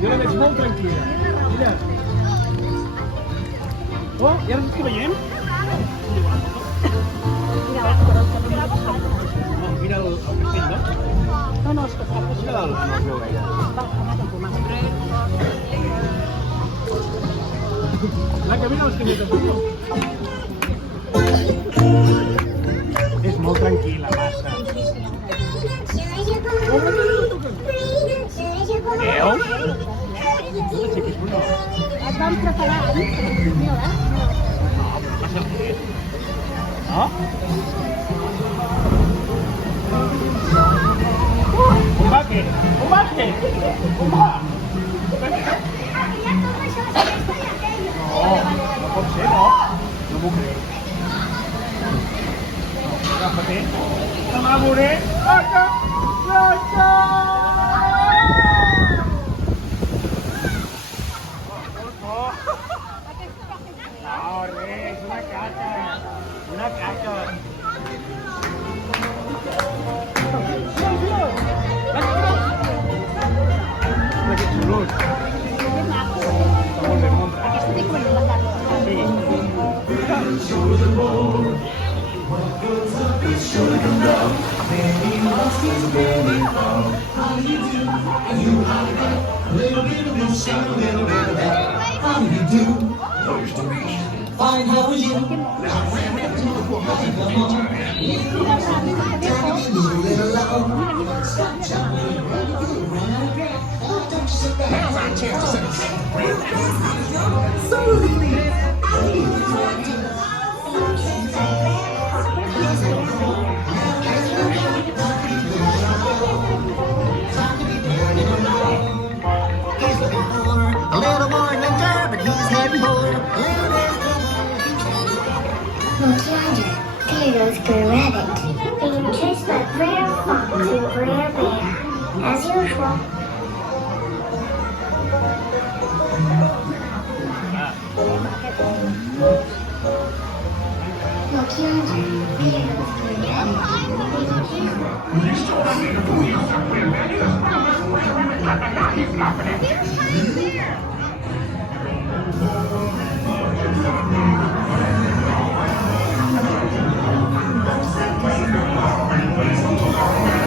Jo la veig molt tranquil·la. Mira. Oh, ja l'estic veient? Mira el castell, no? No, és que està Mira el no es veu gaire. Blanca, mira les casetes. És molt tranquil·la, massa. Veu? Et vam preparar, mira. No? Un vaque! Un vaque! Un va! No, no pot ser, no? No m'ho crec. Agafa-te. No me la veuré. Vaca! Vaca! No, res, una caca. Una caca. Aquests olors. Està molt bé muntat. Aquesta té com la carta. Sí. Fine, how are you? A little more ninja, but he's heading for Look yonder, there goes Grey Rabbit, being chased by Brer Fox and Brer Bear, as usual. Look yonder, there goes Grey Rabbit.